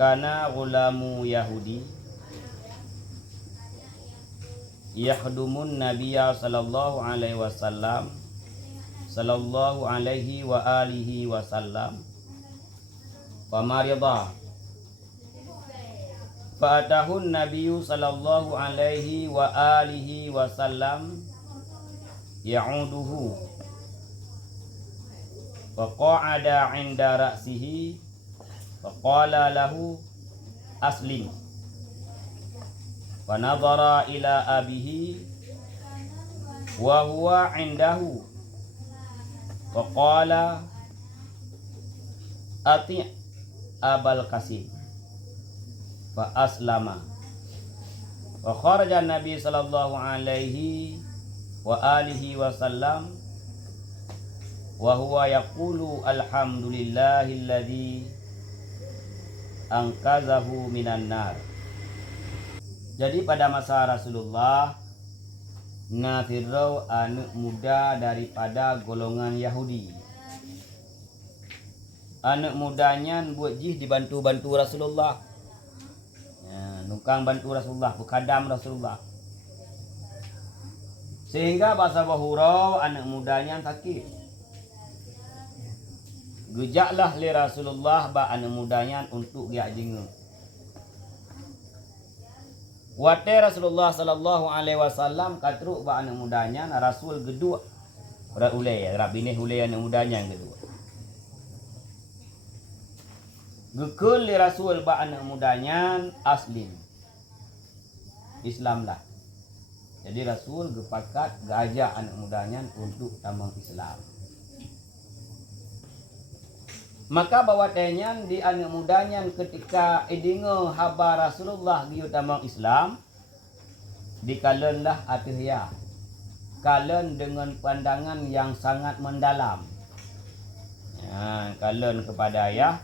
kana ghulamu Yahudi yahdumun nabiyya sallallahu alaihi wasallam sallallahu alaihi wa alihi wasallam wa marida fa atahun nabiyyu sallallahu alaihi wa alihi wasallam ya'uduhu wa qa'ada 'inda ra'sihi wa qala lahu aslim wa nadhara ila abihi wa huwa 'indahu wa qala ati' abal qasim fa aslama wa kharaja nabi sallallahu alaihi wa alihi wasallam wa huwa yaqulu alhamdulillahilladzi angkazahu minan nar. Jadi pada masa Rasulullah, Nafirau anak muda daripada golongan Yahudi. Anak mudanya buat jih dibantu-bantu Rasulullah. Ya, nukang bantu Rasulullah, bukadam Rasulullah. Sehingga bahasa Bahurau anak mudanya sakit. Gejaklah li Rasulullah ba anak mudanya untuk dia jengu. Wate Rasulullah sallallahu alaihi wasallam katruk ba anak mudanya Rasul gedua. Ora ulai ya, rabine ulai anak mudanya yang kedua. Gekul li Rasul ba anak mudanya aslim. Islamlah. Jadi Rasul gepakat gajak anak mudanya untuk tamang Islam. Maka bawatenya di anak mudanya ketika idingo haba Rasulullah di tamang Islam dikalenlah atihya. Kalen dengan pandangan yang sangat mendalam. Ya, kalen kepada ayah.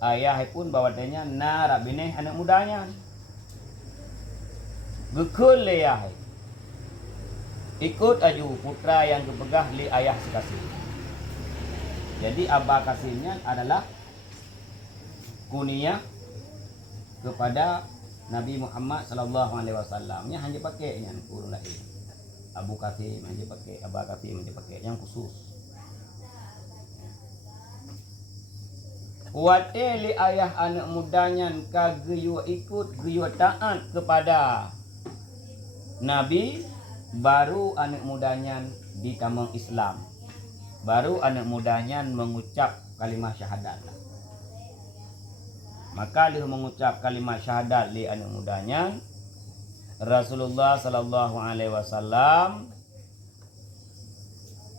Ayah pun bawatenya narabine anak mudanya. Gekul ayah. Ikut aju putra yang kepegah li ayah sekasih. Jadi Aba Kasimnya adalah kunyah kepada Nabi Muhammad sallallahu alaihi wasallam. Nya hanya pakai yang kurang lain. Abu Kasim hanya pakai, Aba Kasim hanya pakai yang khusus. Wate li ayah anak mudanya ka geyo ikut geyo taat kepada Nabi, baru anak mudanya ditamang Islam. Baru anak mudanya mengucap kalimat syahadat. Maka dia mengucap kalimat syahadat li anak mudanya Rasulullah sallallahu alaihi wasallam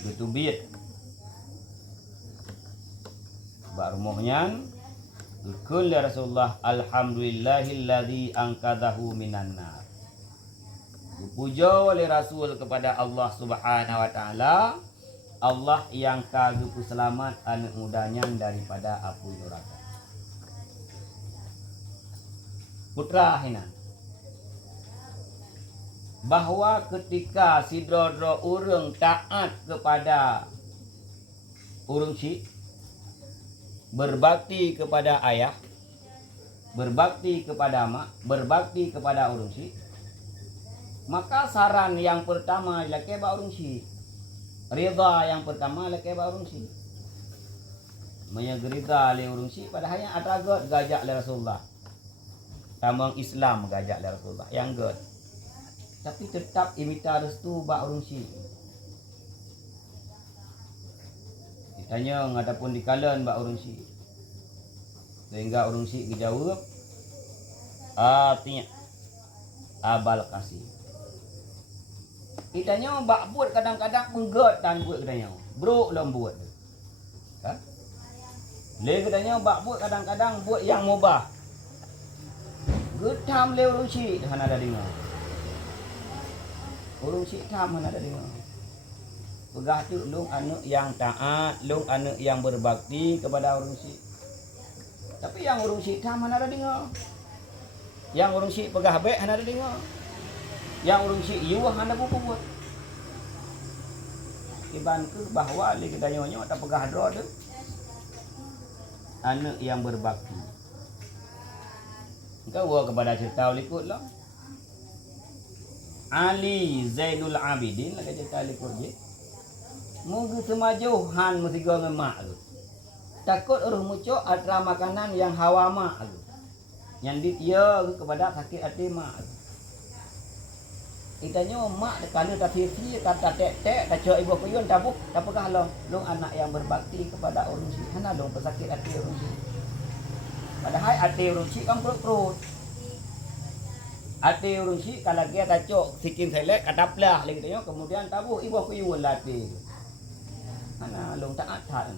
ditubit barumuhnya dukul ya Rasulullah alhamdulillahilladzi angkadahu minan nar. Puja oleh Rasul kepada Allah Subhanahu wa taala, Allah yang kagupu selamat anak mudanya daripada api neraka. Putra hina. Bahwa ketika sidro-dro urang taat kepada urang syik, berbakti kepada ayah, berbakti kepada mak, berbakti kepada urang syik, maka saran yang pertama laki ba urang syik. Ridha yang pertama laki ba urang syik. Menyegerida le urang syik padahal yang atragot gajak le Rasulullah. Tamang Islam gajak le Rasulullah yang god. Tapi tetap imita restu ba urang syik. Ditanya ngadapun dikalan ba urang syik. Sehingga urang syik dijawab ati' abal qasim. Itanya bak buat kadang-kadang menggot dan buat katanya. Bro lembut. Ha? Le katanya bak buat kadang-kadang buat yang mubah. Getam le urang syik han ada dengar. Urang syik tam han ada dengar. Pegah tu lung anak yang taat, lung anak yang berbakti kepada urang syik. Tapi yang urang syik tam han ada dengar. Yang urang syik pegah baik han ada dengar. Yang urang syik yuah hana buat. Iban ke bahwa li kita nyonya tak pegah dro tu. Anak yang berbakti. Kau kepada cerita likut lah. Ali Zainul Abidin lah cerita likut je. Mungkin semajuhan mesti gua ngemak tu. Takut orang mucuk ada makanan yang hawa mak tu. Yang dia kepada sakit hati mak tu. Itanya mak kalau tak sisi kata tek-tek tak cok ibu puyun tabuk tapakah long anak yang berbakti kepada orang si hana long pesakit hati orang si. Padahal hati orang si kan perut. Hati orang si kalau dia tak cok sikim selek kataplah lagi tanya kemudian tabuk ibu puyun latih. Hana long taat tak.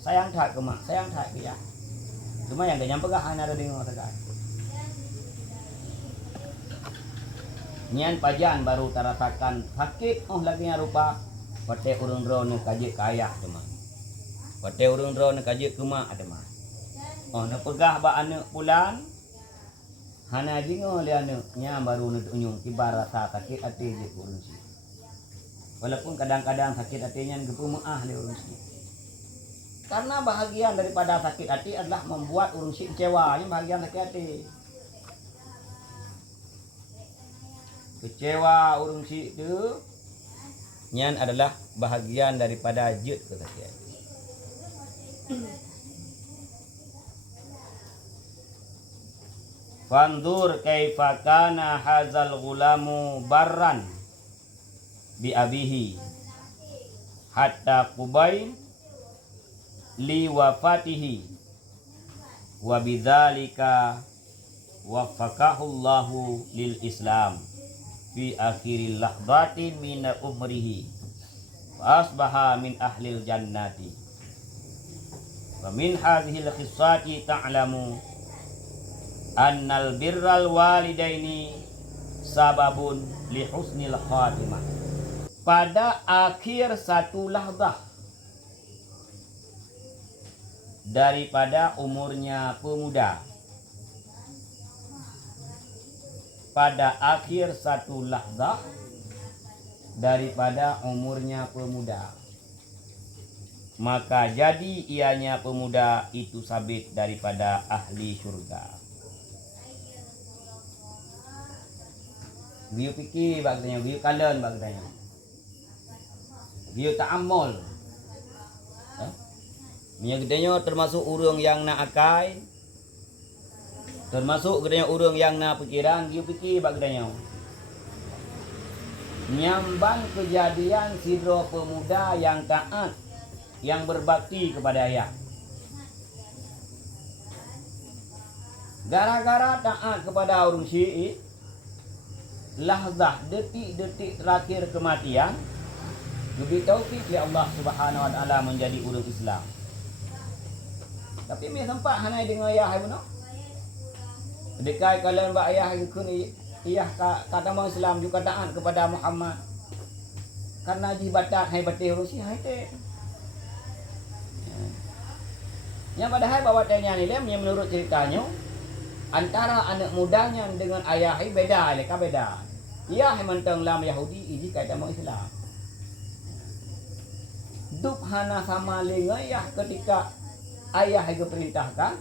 Sayang tak ke mak, sayang tak ke ya. Cuma yang dia nyampe hana ada dengar sekarang. Nyan pajan baru tarasakan sakit lagi yang rupa pate urang drone kaji kaya cuma pate urang drone kaji kuma ada mah na pegah ba anak bulan hana jingo le anak nya baru nu unyung kibar rasa sakit hati je urang si walaupun kadang-kadang sakit hatinya gepumaah le urang si karena bahagian daripada sakit hati adalah membuat urang si kecewa ini bahagian sakit hati. Kecewa urung si itu nyan adalah bahagian daripada jut kesakian. Fanzur kaifa kana hazal gulamu barran bi abihi hatta qubain li wafatihi wa bidzalika waffaqahu Allahu lil Islam fi akhiril lahdatin min umrihi wa asbaha min ahlil jannati wa min hadhil qissati ta'lamu annal birral walidaini sababun li husnil khatimah. Pada akhir satu lahdah daripada umurnya pemuda, pada akhir satu lahdah daripada umurnya pemuda, maka jadi ianya pemuda itu sabit daripada ahli surga. Biu fikir bagdanya, biu kalen bagdanya, biu ta'ammul. Minyak gedenya termasuk urang yang nak akai, termasuk gedenya urang yang na pikiran, dia fikir bak gedenya. Nyambang kejadian sidro pemuda yang taat, yang berbakti kepada ayah. Gara-gara taat kepada urang syi'i, lahzah detik-detik terakhir kematian, diberi taufik oleh Allah Subhanahu wa taala menjadi urang Islam. Tapi me sempat hanai dengan ayah ibu nak. Dekai kalian bak ayah kun iyah kata mau Islam juga taat kepada Muhammad. Karena jibatan hai bati rusi hai te. Yang padahal bawa tanya ni lem yang menurut ceritanya antara anak mudanya dengan ayah beda leka beda. Ia mentang lam Yahudi ini kata mau Islam. Dup hana sama dengan ayah ketika ayah itu perintahkan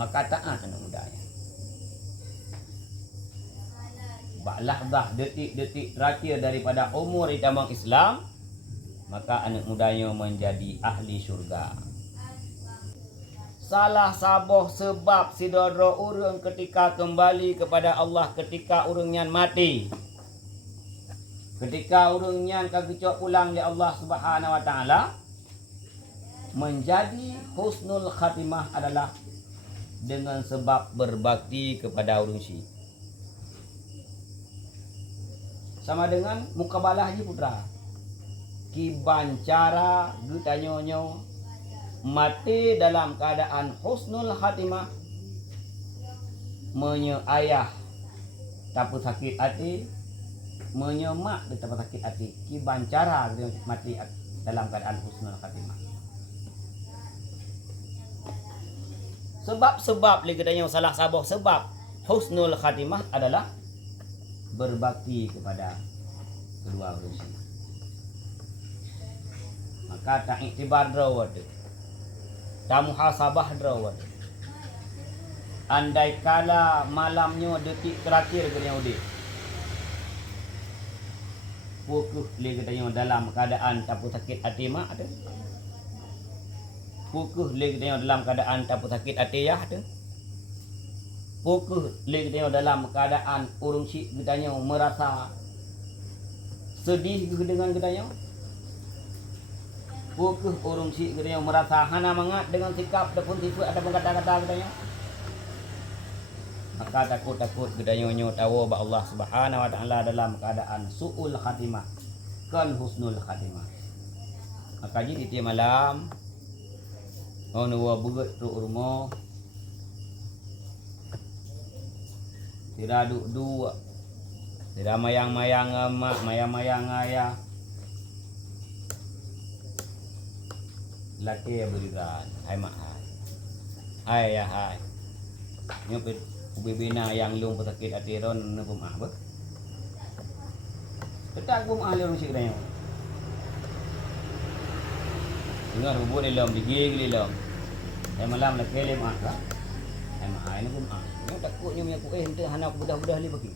maka taat anak mudanya. Lahzah detik-detik terakhir daripada umur itamang Islam, maka anak mudanya menjadi ahli syurga. Salah sabuh sebab sidodro urang ketika kembali kepada Allah ketika urangnya mati. Ketika urangnya kagecok pulang di Allah Subhanahu wa taala, menjadi husnul khatimah adalah dengan sebab berbakti kepada urang si. Sama dengan mukabalah je putra. Ki bancara gutanyonyo mati dalam keadaan husnul khatimah, menye ayah tapi sakit hati, menye mak tapi sakit hati. Ki bancara mati dalam keadaan husnul khatimah. Sebab-sebab lagi yang salah sabuh sebab husnul khatimah adalah berbakti kepada kedua orang si. Maka tak iktibar drawad, tak muhasabah drawad. andai kala malamnya detik terakhir kena udik. Pukul le katanya dalam keadaan tapu sakit hati mak ada. Pukul le katanya dalam keadaan tapu sakit hati ya ada. Pukul le katanya dalam keadaan urung si katanya merasa sedih dengan katanya. Pukul urung si katanya merasa hana mangat dengan sikap ataupun sifat ataupun kata-kata katanya. Maka takut-takut gedanya tahu bahwa Allah Subhanahu wa taala dalam keadaan suul khatimah kan husnul khatimah. Maka jadi tiap malam nuwa buget tu rumah tidak dua tidak mayang-mayang emak mayang-mayang ayah laki beriran hai mak hai ya hai nyupit ubibina yang lung pesakit atiron nepum apa? Ketak pum ahli orang sikitanya. Dengar hubung dalam digig dalam. Saya malam nak kelim ah. Saya mah ini pum ah. Yang takutnya punya ku hente hana budah-budah li bagi.